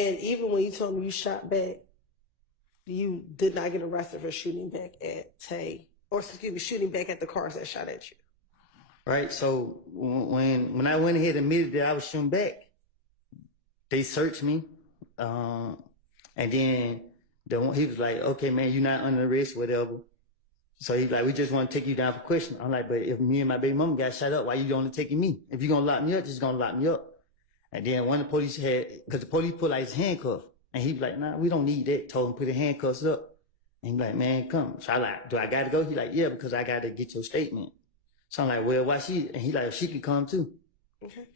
And even when you told me you shot back, you did not get arrested for shooting back at Tay, or excuse me, shooting back at the cars that shot at you. Right. So when I went ahead and admitted that I was shooting back, they searched me, and then he was like, "Okay, man, you're not under arrest, whatever." So he's like, "We just want to take you down for questioning." I'm like, "But if me and my baby mama got shot up, why you only taking me? If you're gonna lock me up, just gonna lock me up." And then one of the police because the police put like his handcuff, and he was like, "Nah, we don't need that." Told him put the handcuffs up, and he's like, "Man, come." So I like, "Do I gotta go?" He like, "Yeah, because I gotta get your statement." So I'm like, "Well, why she?" And he like, "She could come too." Okay.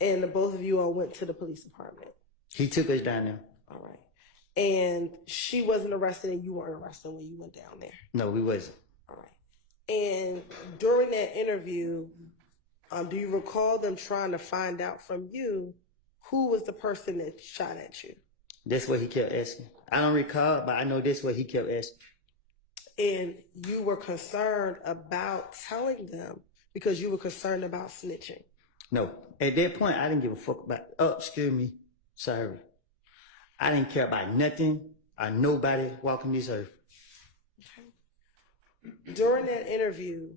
And the both of you all went to the police department. He took us down there. All right. And she wasn't arrested and you weren't arrested when you went down there? No, we wasn't. All right. And during that interview, do you recall them trying to find out from you who was the person that shot at you? That's what he kept asking. I don't recall, but I know that's what he kept asking. And you were concerned about telling them because you were concerned about snitching? No. At that point, I didn't give a fuck about, excuse me, sorry. I didn't care about nothing or nobody walking this earth. Okay. During that interview,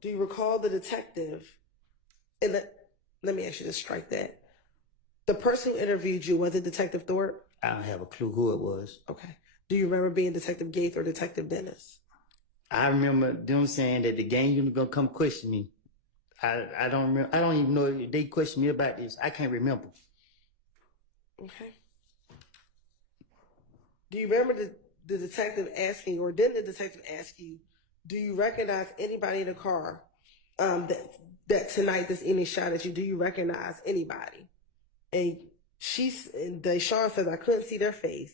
do you recall the detective? And let me actually just strike that. The person who interviewed you, was it Detective Thorpe? I don't have a clue who it was. Okay. Do you remember being Detective Gaith or Detective Dennis? I remember them saying that the gang unit gonna come question me. I don't remember. I don't even know if they questioned me about this. I can't remember. Okay. Do you remember the detective asking, or didn't the detective ask you, do you recognize anybody in the car that tonight this evening shot at you? Do you recognize anybody? And Deshawn says, I couldn't see their face.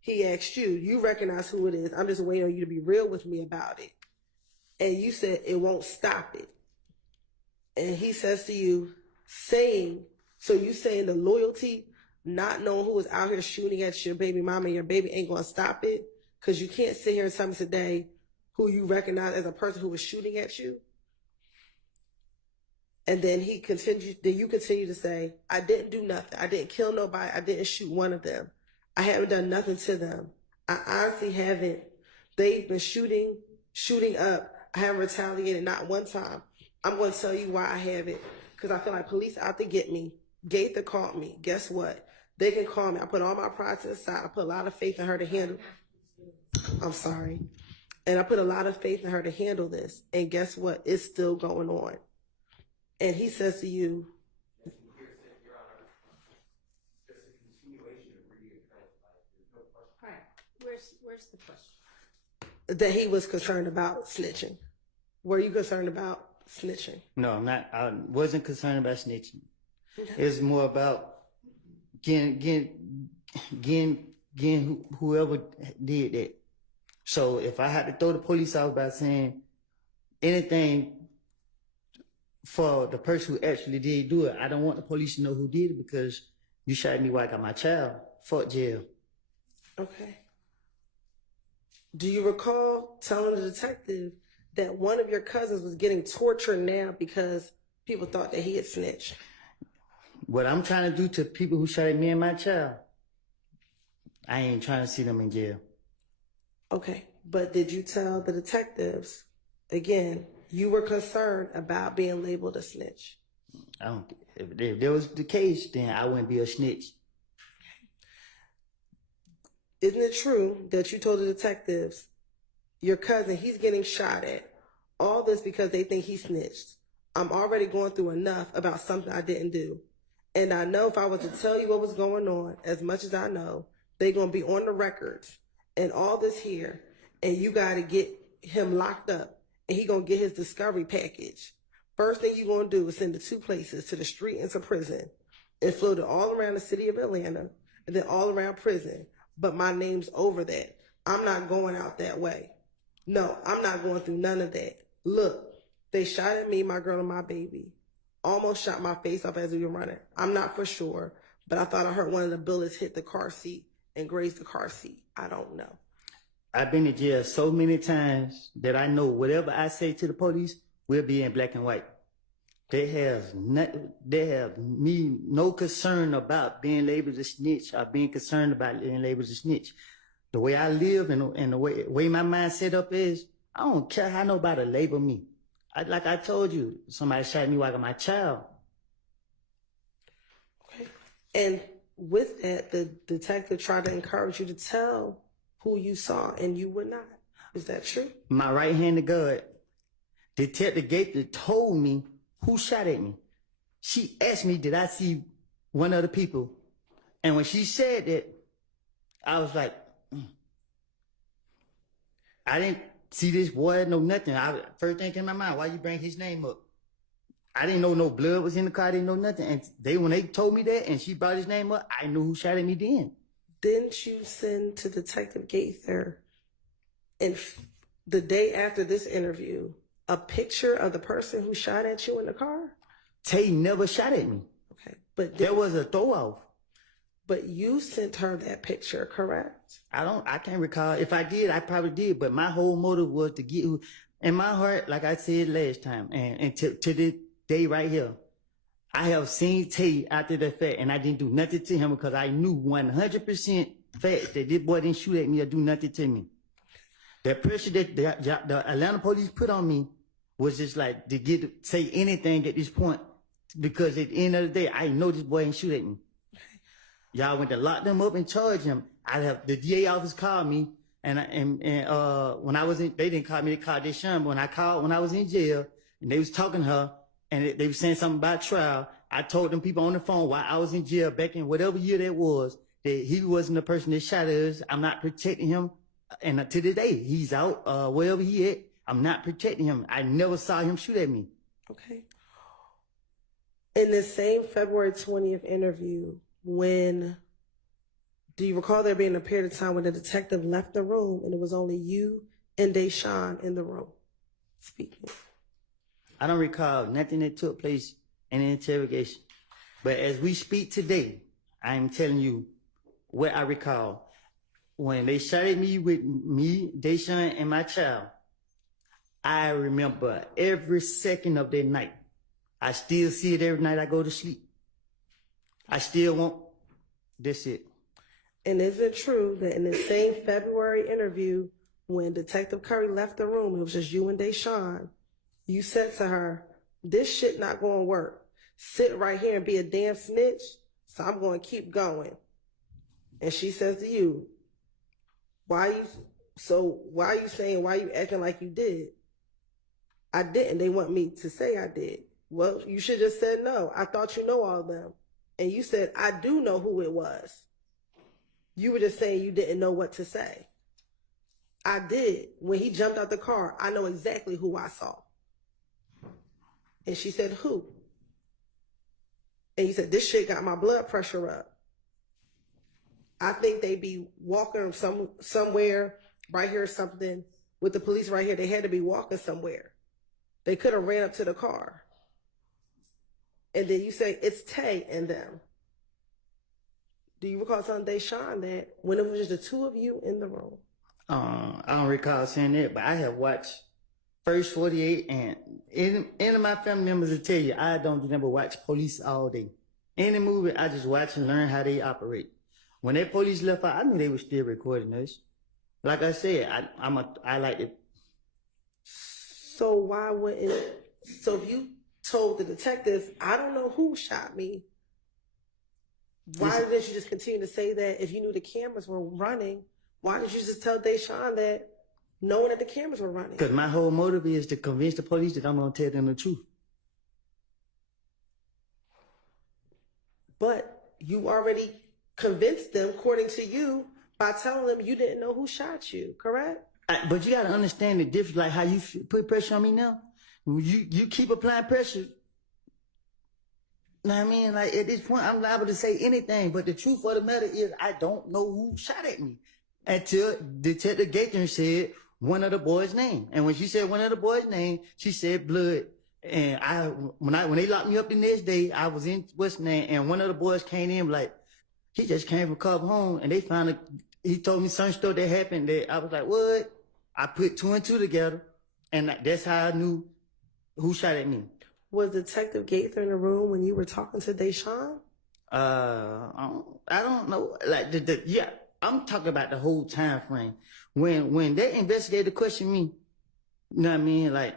He asked you, you recognize who it is. I'm just waiting on you to be real with me about it. And you said, it won't stop it. And he says to you, so you saying the loyalty, not knowing who was out here shooting at your baby mama and your baby ain't going to stop it? Because you can't sit here and tell me today who you recognize as a person who was shooting at you. And then you continue to say, I didn't do nothing. I didn't kill nobody. I didn't shoot one of them. I haven't done nothing to them. I honestly haven't. They've been shooting up. I haven't retaliated not one time. I'm going to tell you why I haven't, because I feel like police out to get me. Gaither called me. Guess what? They can call me. I put all my pride to the side. I put a lot of faith in her to handle. I'm sorry. And I put a lot of faith in her to handle this. And guess what? It's still going on. And he says to you, where's the question? That he was concerned about snitching. Were you concerned about snitching? No, I'm not. I wasn't concerned about snitching. Okay. It's more about getting whoever did that. So if I had to throw the police out by saying anything for the person who actually did do it, I don't want the police to know who did it because you shot me while I got my child. Fuck jail. Okay. Do you recall telling the detective that one of your cousins was getting tortured now because people thought that he had snitched? What I'm trying to do to people who shot at me and my child, I ain't trying to see them in jail. Okay. But did you tell the detectives, again, you were concerned about being labeled a snitch? If that was the case, then I wouldn't be a snitch. Isn't it true that you told the detectives, your cousin, he's getting shot at, all this because they think he snitched? I'm already going through enough about something I didn't do. And I know if I was to tell you what was going on, as much as I know, they're going to be on the records and all this here, and you got to get him locked up, and he going to get his discovery package. First thing you're going to do is send the two places, to the street and to prison, and float it all around the city of Atlanta, and then all around prison. But my name's over that. I'm not going out that way. No, I'm not going through none of that. Look, they shot at me, my girl, and my baby. Almost shot my face off as we were running. I'm not for sure, but I thought I heard one of the bullets hit the car seat and graze the car seat. I don't know. I've been to jail so many times that I know whatever I say to the police will be in black and white. They have me no concern about being labeled a snitch or being concerned about being labeled a snitch. The way I live and the way my mind set up is, I don't care how nobody label me. Like I told you, somebody shot me while I got my child. Okay. And with that, the detective tried to encourage you to tell who you saw, and you would not. Is that true? My right-handed guard, Detective Gaither, told me who shot at me. She asked me, did I see one of the people? And when she said that, I was like, I didn't see this boy, no nothing. First thing came to my mind, why you bring his name up? I didn't know no blood was in the car, I didn't know nothing. And when they told me that and she brought his name up, I knew who shot at me then. Didn't you send to Detective Gaither, and the day after this interview, a picture of the person who shot at you in the car? Tay never shot at me. Okay, but There was a throw off. But you sent her that picture, correct? I can't recall. If I did, I probably did. But my whole motive was to get who, in my heart, like I said last time, and to this day right here, I have seen Tay after the fact, and I didn't do nothing to him because I knew 100% fact that this boy didn't shoot at me or do nothing to me. The pressure that the Atlanta police put on me was just like to say anything at this point, because at the end of the day, I know this boy ain't shoot at me. Y'all went to lock them up and charge him. The DA office called me, and when I was in, they didn't call me, they called Deshaun. But when I was in jail, and they was talking to her, and they was saying something about trial, I told them people on the phone while I was in jail back in whatever year that was, that he wasn't the person that shot us. I'm not protecting him. And to this day, he's out, wherever he at. I'm not protecting him. I never saw him shoot at me. Okay. In the same February 20th interview, do you recall there being a period of time when the detective left the room and it was only you and Deshaun in the room speaking? I don't recall nothing that took place in the interrogation. But as we speak today, I am telling you what I recall. When they shot at me with me, Deshaun, and my child, I remember every second of that night. I still see it every night I go to sleep. I still want, that's it. And is it true that in the same February interview, when Detective Curry left the room, it was just you and Deshaun, you said to her, this shit not going to work. Sit right here and be a damn snitch, so I'm going to keep going. And she says to you, why are you acting like you did? I didn't. They want me to say I did. Well, you should just said no. I thought you know all of them. And you said, I do know who it was. You were just saying you didn't know what to say. I did. When he jumped out the car, I know exactly who I saw. And she said, who? And you said, this shit got my blood pressure up. I think they be walking somewhere right here or something with the police right here. They had to be walking somewhere. They could have ran up to the car. And then you say, it's Tay and them. Do you recall telling Deshaun that when it was just the two of you in the room? I don't recall saying that, but I have watched First 48, and any of my family members will tell you, I don't remember watch police all day. Any movie, I just watch and learn how they operate. When that police left out, I knew they were still recording us. Like I said, I like it. So if you told the detectives, I don't know who shot me, why didn't you just continue to say that if you knew the cameras were running? Why didn't you just tell Deshaun that knowing that the cameras were running? Because my whole motive is to convince the police that I'm going to tell them the truth. But you already convinced them, according to you, by telling them you didn't know who shot you, correct? But you got to understand the difference, like how you put pressure on me now. You keep applying pressure. Know what I mean? Like at this point, I'm liable to say anything. But the truth of the matter is, I don't know who shot at me until Detective Gaither said one of the boys' name. And when she said one of the boys' name, she said blood. And when they locked me up the next day, I was in what's name, and one of the boys came in like, he just came from Cub home, and he told me some stuff that happened that I was like, what? I put two and two together, and that's how I knew who shot at me. Was Detective Gaither in the room when you were talking to Deshaun? I don't know. Like yeah, I'm talking about the whole time frame. When that investigator questioned me, you know what I mean? Like,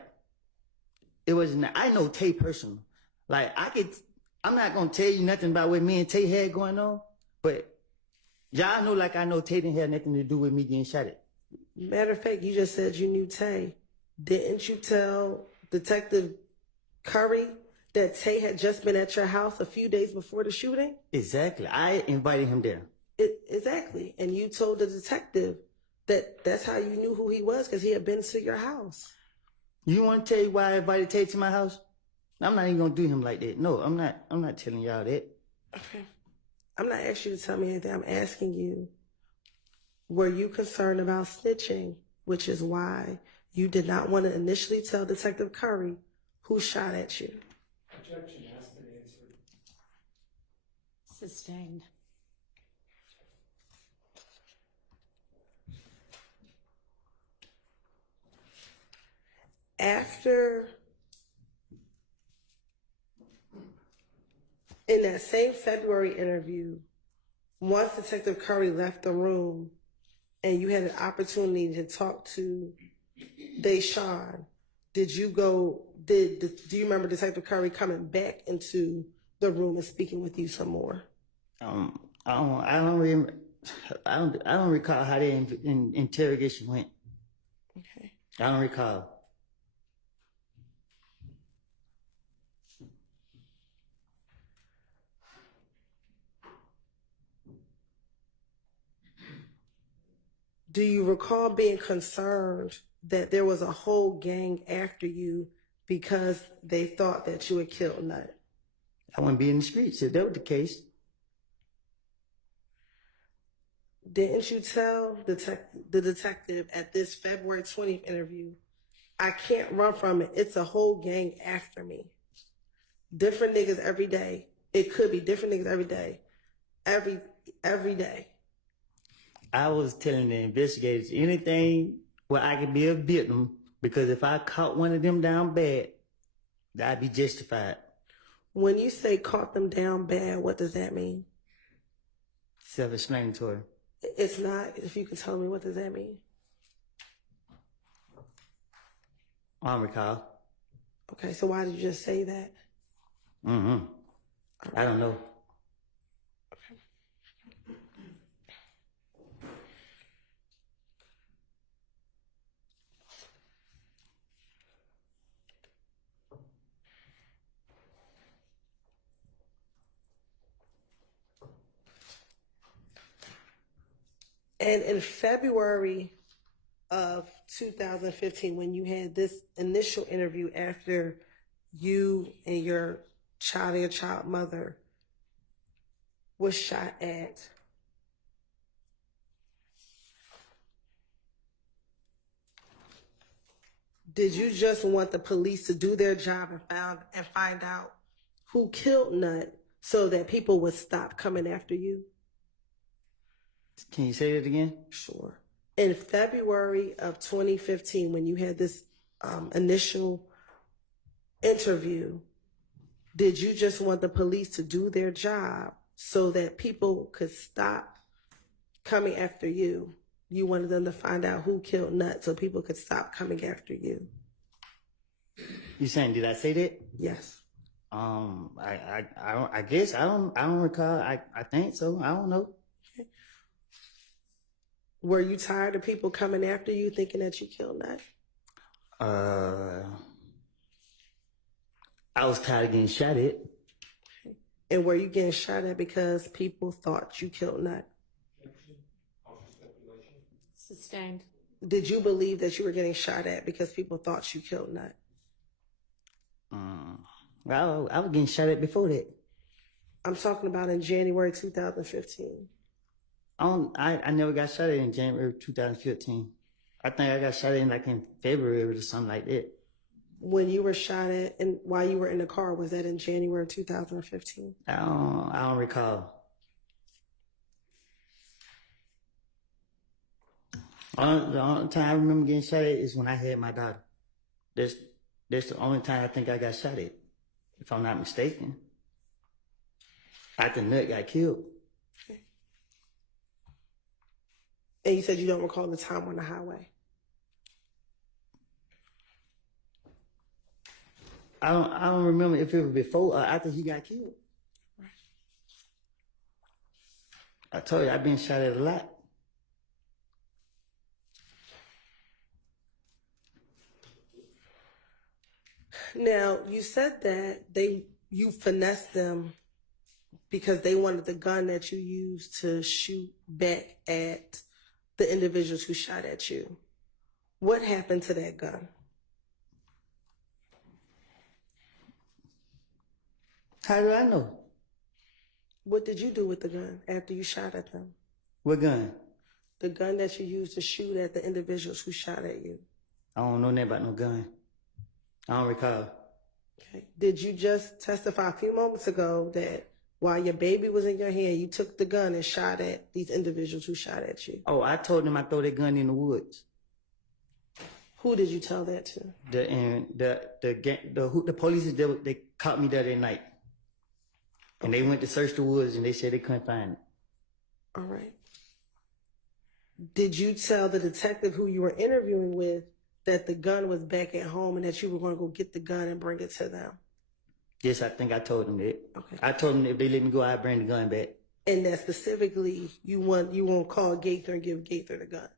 it wasn't, I know Tay personal. Like, I'm not gonna tell you nothing about what me and Tay had going on, but y'all know, like, I know Tay didn't have nothing to do with me getting shot at. Matter of fact, you just said you knew Tay. Didn't you tell Detective Curry that Tay had just been at your house a few days before the shooting? Exactly. I invited him there. Exactly. And you told the detective that that's how you knew who he was, because he had been to your house. You want to tell you why I invited Tay to my house? I'm not even gonna do him like that. No, I'm not telling y'all that. Okay. I'm not asking you to tell me anything. I'm asking you, were you concerned about snitching, which is why you did not want to initially tell Detective Curry who shot at you? Objection, asked and answered. Sustained. After, in that same February interview, once Detective Curry left the room and you had an opportunity to talk to Deshaun, do you remember Detective Curry coming back into the room and speaking with you some more? I don't recall how the interrogation went. Okay. I don't recall. Do you recall being concerned that there was a whole gang after you because they thought that you had killed Nut? I wouldn't be in the streets if that was the case. Didn't you tell the detective at this February 20th interview, I can't run from it. It's a whole gang after me. Different niggas every day. It could be different niggas every day. Every day. I was telling the investigators anything where I could be a victim, because if I caught one of them down bad, I'd be justified. When you say caught them down bad, what does that mean? Self-explanatory. It's not. If you can tell me, what does that mean? I don't recall. Okay, so why did you just say that? I don't know. And in February of 2015, when you had this initial interview after you and your child mother was shot at, did you just want the police to do their job and find out who killed Nut so that people would stop coming after you? Can you say that again? Sure. In February of 2015, when you had this initial interview, did you just want the police to do their job so that people could stop coming after you? You wanted them to find out who killed Nut so people could stop coming after you. You saying, did I say that? Yes. I guess I don't recall. I think so. I don't know. Were you tired of people coming after you thinking that you killed Nut? I was tired of getting shot at. And were you getting shot at because people thought you killed Nut? Sustained. Did you believe that you were getting shot at because people thought you killed Nut? Well, I was getting shot at before that. I'm talking about in January 2015. I never got shot at in January 2015. I think I got shot at in February or something like that. When you were shot at and while you were in the car, was that in January 2015? I don't recall. The only time I remember getting shot at is when I had my daughter. That's the only time I think I got shot at. if I'm not mistaken. After Nut got killed. And you said you don't recall the time on the highway. I don't remember if it was before or after he got killed. I told you I've been shot at a lot. Now, you said that you finessed them because they wanted the gun that you used to shoot back at the individuals who shot at you. What happened to that gun? How do I know? What did you do with the gun after you shot at them? What gun? The gun that you used to shoot at the individuals who shot at you. I don't know nothing about no gun. I don't recall. Okay. Did you just testify a few moments ago that while your baby was in your hand, you took the gun and shot at these individuals who shot at you? Oh, I told them I throw that gun in the woods. Who did you tell that to? The police they caught me there that night, and they went to search the woods and they said they couldn't find it. All right. Did you tell the detective who you were interviewing with that the gun was back at home and that you were going to go get the gun and bring it to them? Yes, I think I told them that. Okay. I told them if they let me go, I'd bring the gun back. And that specifically, you won't call Gaither and give Gaither the gun.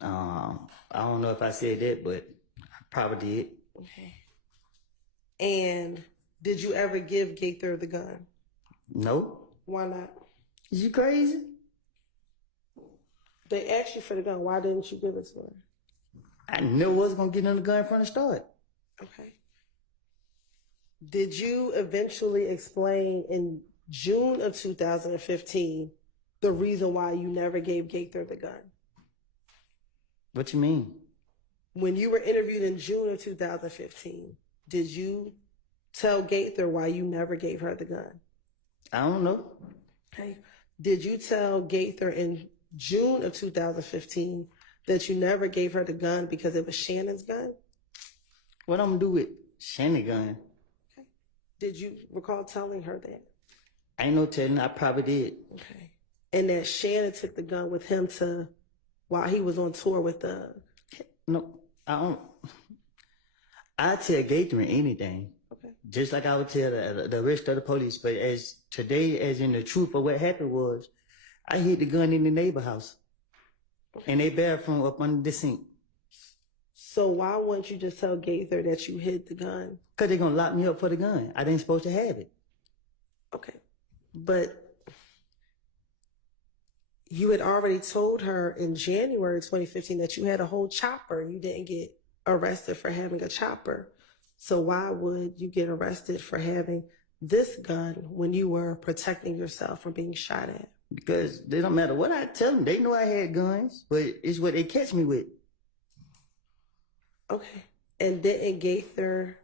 I don't know if I said that, but I probably did. Okay. And did you ever give Gaither the gun? No. Why not? Is you crazy? They asked you for the gun. Why didn't you give it to her? I never was gonna get on the gun from the start. Okay. Did you eventually explain in June of 2015 the reason why you never gave Gaither the gun? What you mean? When you were interviewed in June of 2015, did you tell Gaither why you never gave her the gun? I don't know. Okay. Did you tell Gaither in June of 2015 that you never gave her the gun because it was Shannon's gun? What I'm gonna do with Shannon gun? Okay. Did you recall telling her that? Ain't no telling. I probably did. Okay. And that Shannon took the gun with him while he was on tour with the... No, I don't. I tell Gaither anything. Okay. Just like I would tell the rest of the police. But as today, as in the truth of what happened was, I hid the gun in the neighbor house. In their bathroom up under the sink. So why wouldn't you just tell Gaither that you hid the gun? Because they're going to lock me up for the gun. I ain't supposed to have it. Okay. But you had already told her in January 2015 that you had a whole chopper. You didn't get arrested for having a chopper. So why would you get arrested for having this gun when you were protecting yourself from being shot at? Because they don't matter what I tell them. They know I had guns, but it's what they catch me with. Okay. And didn't Gaither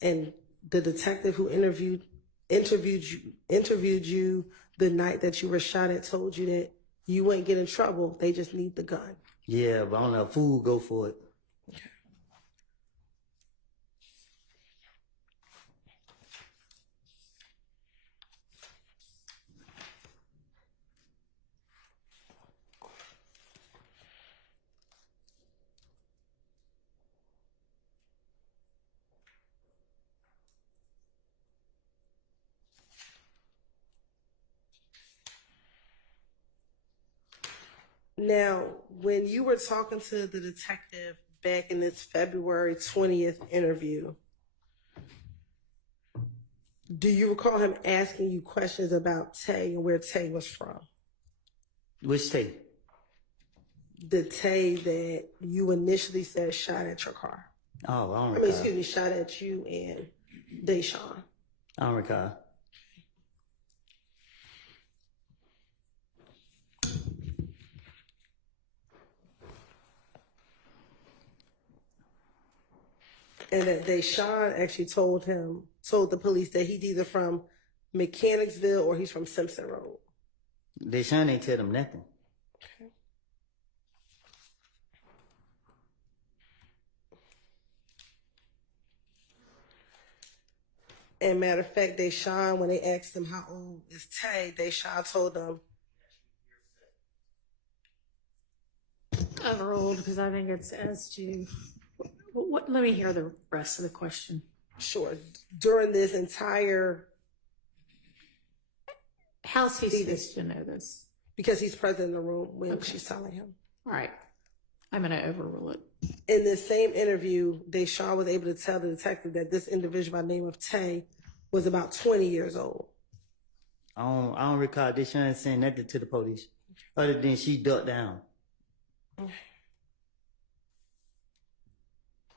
and the detective who interviewed you the night that you were shot at told you that you wouldn't get in trouble, they just need the gun? Yeah, but I don't know, a fool go for it. Okay. Now, when you were talking to the detective back in this February 20th interview, do you recall him asking you questions about Tay and where Tay was from? Which state? The Tay that you initially said shot at your car. Oh, I don't I recall. mean, excuse me, shot at you and Deshaun. I don't recall. And that Deshaun actually told the police that he's either from Mechanicsville or he's from Simpson Road. Deshaun ain't tell them nothing. Okay. And matter of fact, Deshaun, when they asked him how old is Tay, Deshaun told them, Overruled, because I think it's as to, let me hear the rest of the question. sure, during this entire, How's he supposed to know this? because he's present in the room when she's telling him. All right, I'm going to overrule it. In this same interview, Deshaun was able to tell the detective that this individual by the name of Tay was about 20 years old. I don't recall Deshaun saying nothing to the police other than she ducked down.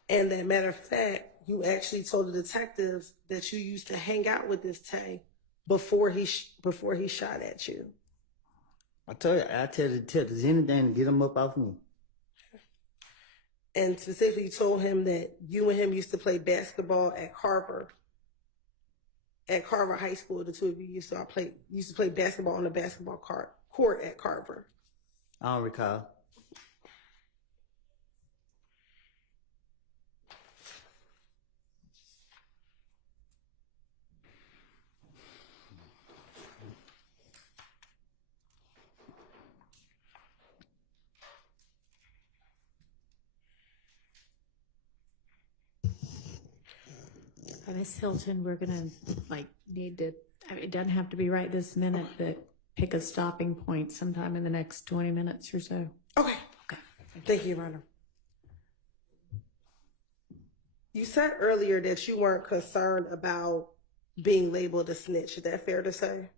And that matter of fact, you actually told the detectives that you used to hang out with this Tay before he shot at you. I tell the detectives anything to get them up off me. And specifically, you told him that you and him used to play basketball at Carver. At Carver High School, the two of you used to play basketball on the basketball court at Carver. I don't recall. Miss Hilton, we're going to need to, it doesn't have to be right this minute, but pick a stopping point sometime in the next 20 minutes or so. Okay. Thank you, Your Honor. You said earlier that you weren't concerned about being labeled a snitch. Is that fair to say?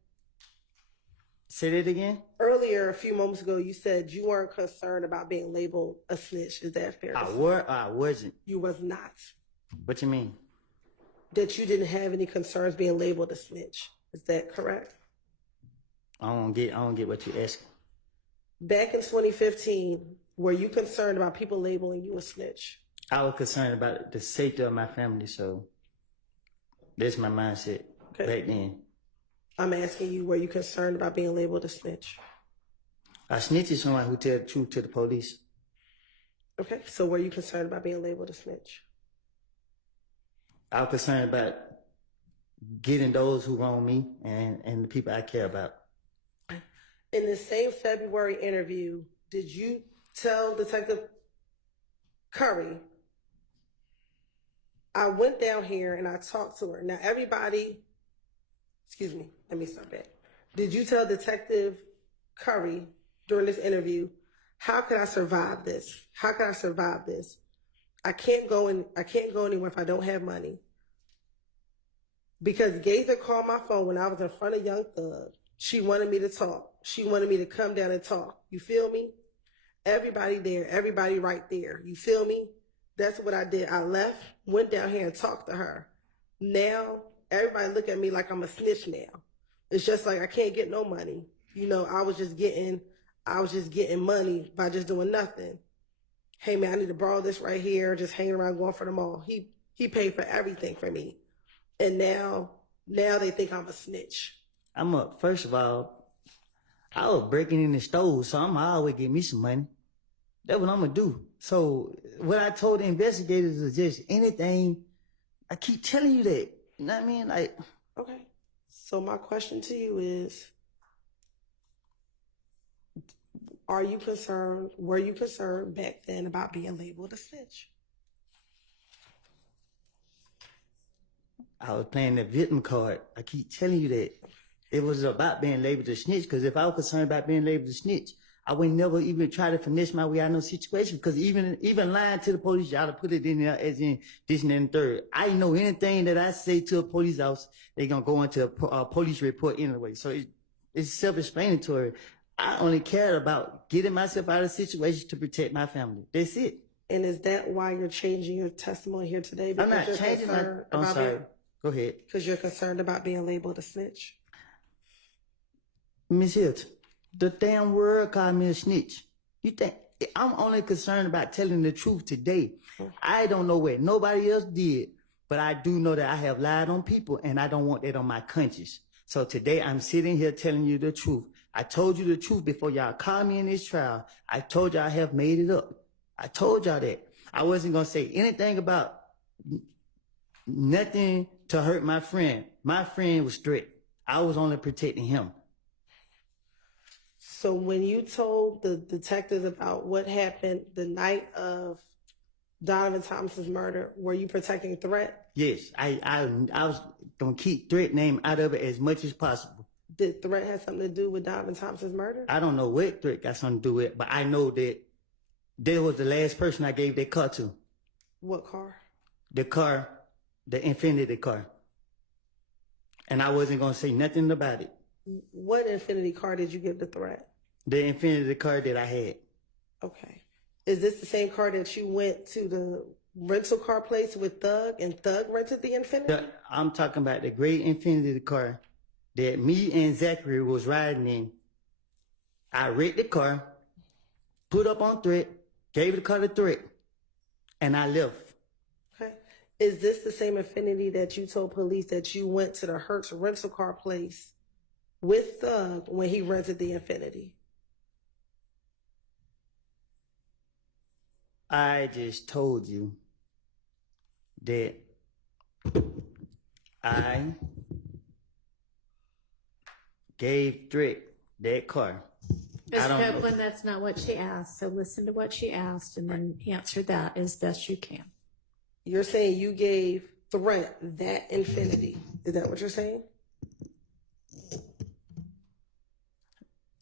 Say that again? Earlier, a few moments ago, you said you weren't concerned about being labeled a snitch. Is that fair to say? I wasn't. You was not. What you mean? That you didn't have any concerns being labeled a snitch. Is that correct? I don't get what you're asking. Back in 2015, were you concerned about people labeling you a snitch? I was concerned about the safety of my family, so that's my mindset back then. I'm asking you, were you concerned about being labeled a snitch? A snitch is someone who tell the truth to the police. Okay, so were you concerned about being labeled a snitch? I was concerned about getting those who wrong me and the people I care about. In the same February interview, did you tell Detective Curry, I went down here and I talked to her. Now everybody, excuse me, let me start back. Did you tell Detective Curry during this interview, how can I survive this? How can I survive this? I can't go anywhere if I don't have money. Because Gaither called my phone when I was in front of Young Thug. She wanted me to talk. She wanted me to come down and talk. You feel me? Everybody there, everybody right there. You feel me? That's what I did. I left, went down here and talked to her. Now, everybody look at me like I'm a snitch now. It's just like I can't get no money. You know, I was just getting money by just doing nothing. Hey man, I need to borrow this right here, just hanging around going for the mall. He paid for everything for me. And now they think I'm a snitch. First of all, I was breaking in the stove, so I'm always get me some money. That's what I'm gonna do. So what I told the investigators is just anything. I keep telling you that. You know what I mean? Like, okay. So my question to you is, were you concerned back then about being labeled a snitch? I was playing the victim card. I keep telling you that. It was about being labeled a snitch, because if I was concerned about being labeled a snitch, I would never even try to finesse my way out of no situation, because even lying to the police, y'all to put it in there as in this and then third. I know anything that I say to a police officer, they're going to go into a police report anyway. So it's self-explanatory. I only cared about getting myself out of the situation to protect my family. That's it. And is that why you're changing your testimony here today? I'm not changing I'm sorry. Go ahead. Because you're concerned about being labeled a snitch? Miss Hilton, the damn world called me a snitch. You think I'm only concerned about telling the truth today? I don't know what nobody else did, but I do know that I have lied on people, and I don't want that on my conscience. So today I'm sitting here telling you the truth. I told you the truth before y'all called me in this trial. I told y'all I have made it up. I told y'all that. I wasn't going to say anything about nothing to hurt my friend. My friend was strict. I was only protecting him. So when you told the detectives about what happened the night of Donovan Thomas's murder, were you protecting Threat? Yes, I was gonna keep Threat name out of it as much as possible. Did Threat have something to do with Donovan Thomas's murder? I don't know what Threat got something to do with it, but I know that there was the last person I gave that car to. What car? The car, the Infinity car. And I wasn't gonna say nothing about it. What Infinity car did you give to Threat? The Infinity car that I had. Okay. Is this the same car that you went to the rental car place with Thug and Thug rented the Infinity? I'm talking about the great Infinity car that me and Zachary was riding in. I wrecked the car, put up on Threat, gave the car to Threat, and I left. Okay. Is this the same Infinity that you told police that you went to the Hertz rental car place with Thug when he rented the Infinity? I just told you that I gave Threat that car. Ms. Copeland, that's not what she asked, so listen to what she asked and then answer that as best you can. You're saying you gave Threat that Infinity. Is that what you're saying?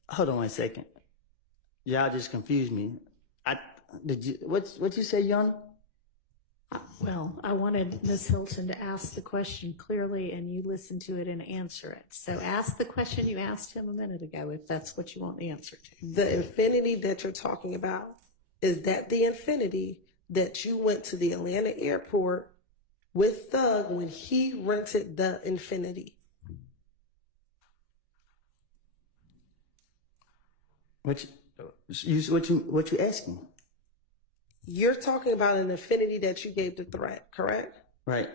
Hold on 1 second. Y'all just confused me. What you say, Yana? Well, I wanted Ms. Hilton to ask the question clearly and you listen to it and answer it. So ask the question you asked him a minute ago if that's what you want the answer to. The Infinity that you're talking about, is that the Infinity that you went to the Atlanta airport with Thug when he rented the Infinity? What you asking? You're talking about an Infinity that you gave to Threat, correct? Right.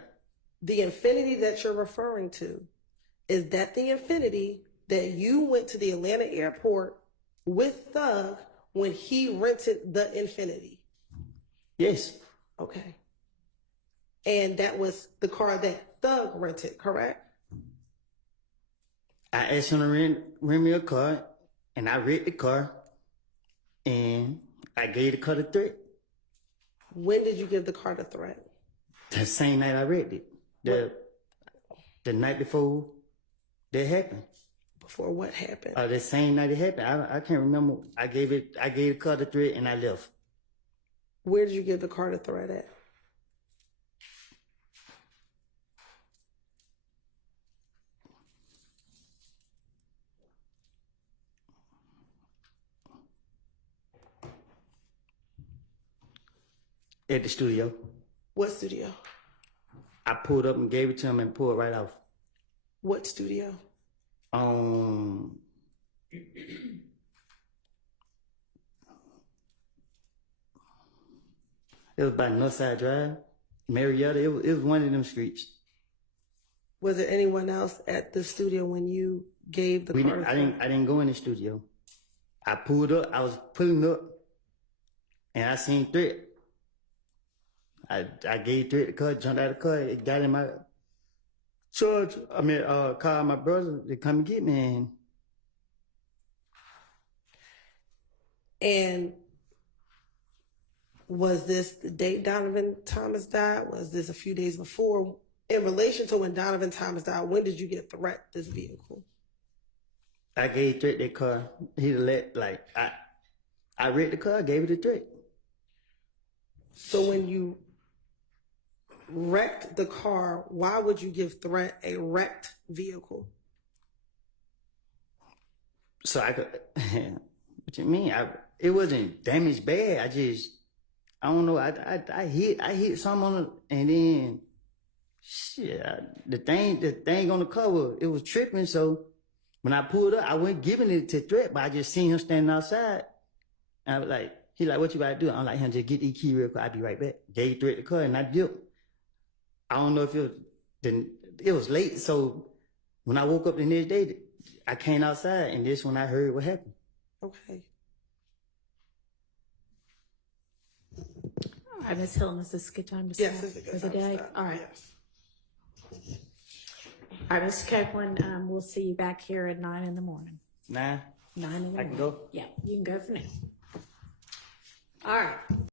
The Infinity that you're referring to, is that the Infinity that you went to the Atlanta airport with Thug when he rented the Infinity? Yes. Okay. And that was the car that Thug rented, correct? I asked him to rent me a car, and I rented the car, and I gave the car to Threat. When did you give the car to Threat? The same night I rented it. The night before that happened. Before what happened? The same night it happened. I can't remember. I gave the car to Threat, and I left. Where did you give the car to Threat at? At the studio. What studio? I pulled up and gave it to him and pulled right off. What studio? It was by Northside Drive, Marietta. It was one of them streets. Was there anyone else at the studio when you gave the car to Threat? I didn't go in the studio. I pulled up. I was pulling up, and I seen Threat. I gave Threat the car, jumped out of the car, it got in my called my brother to come and get me. And was this the date Donovan Thomas died? Was this a few days before? In relation to when Donovan Thomas died, when did you get Threat this vehicle? I gave Threat that car. I read the car, gave it to Threat. So when you wrecked the car, why would you give Threat a wrecked vehicle? So I could. What you mean? It wasn't damaged bad. I don't know. I hit something on it, and then shit. The thing on the cover, it was tripping. So when I pulled up, I wasn't giving it to Threat, but I just seen him standing outside. And I was like, he like, what you about to do? I'm like, just get the key real quick. I'll be right back. Gave Threat the car, and I dipped. I don't know if it was late. So when I woke up the next day, I came outside, and this when I heard what happened. Okay. All right, Ms. Hilton, is this a good time to Yes, stop it's a good for the time to day? stop. All right. Yes. All right, Mr. Copeland, we'll see you back here at 9 in the morning. 9. 9 in the morning. I can go? Yeah, you can go for now. All right.